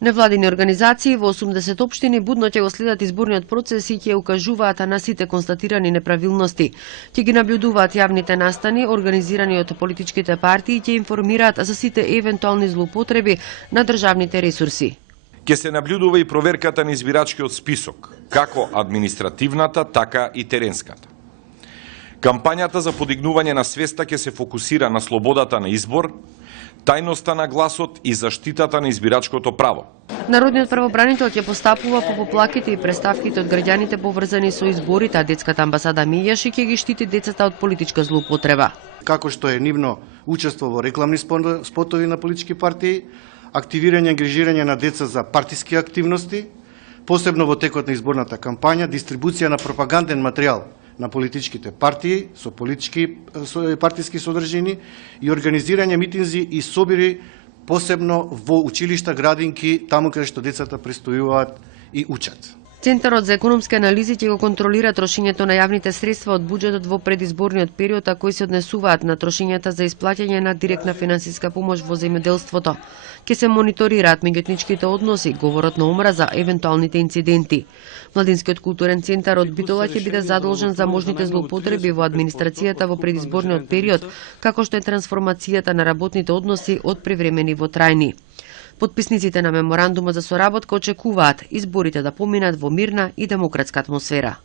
Невладини организации во 80 општини будно ќе го следат изборниот процес и ќе укажуваат на сите констатирани неправилности. Ќе ги наблюдуваат јавните настани, организирани од политичките партии и ќе информираат за сите евентуални злоупотреби на државните ресурси. Ќе се наблюдува и проверката на избирачкиот список, како административната, така и теренската. Кампањата за подигнување на свеста ќе се фокусира на слободата на избор, тајноста на гласот и заштитата на избирачкото право. Народниот правобранител ќе постапува по поплаките и преставките од граѓаните поврзани со изборите, а детската амбасада Мијаши ќе ги штити децата од политичка злоупотреба. Како што е нивно учество во рекламни спотови на политички партии, активирање и ангажирање на деца за партиски активности, посебно во текот на изборната кампања, дистрибуција на пропаганден материјал на политичките партии со партиски содржини и организирање митинзи и собири посебно во училишта, градинки, таму каде што децата престојуваат и учат. Центарот за економски анализи ќе го контролира трошењето на јавните средства од буџетот во предизборниот период, а кои се однесуваат на трошењата за исплаќање на директна финансиска помош во земјоделството. Ќе се мониторираат меѓуетничките односи, говорот на омраза, евентуалните инциденти. Младинскиот културен центар од Битола ќе биде задолжен за можните злоупотреби во администрацијата во предизборниот период, како што е трансформацијата на работните односи од привремени во трајни. Потписниците на меморандумот за соработка очекуваат изборите да поминат во мирна и демократска атмосфера.